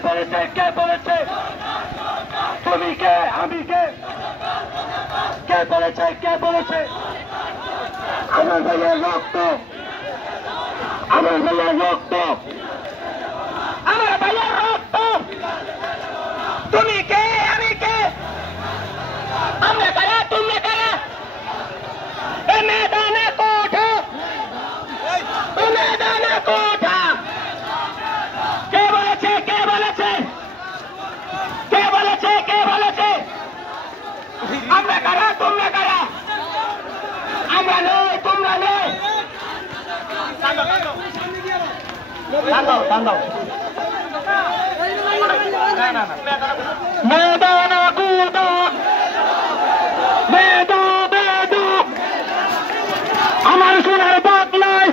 বলেছে কে বলেছে তুমি কে আমি কে কে বলেছে কে বলেছে আমার ভাইয়ের রক্ত আমার ভাইয়ের রক্ত আমার ভাইয়ের রক্ত তুমি কে আমি কে আমরা কারা তুমি কারা এ मैदाने को उठो এ मैदाने को उठो কে বলেছে কে বলেছে কে বলেছে কে বলেছে আমরা কারা তোমরা কারা আমরা নই তোমরা নই मैदान कूदो बेदो बेदो আমার সোনার বাংলায়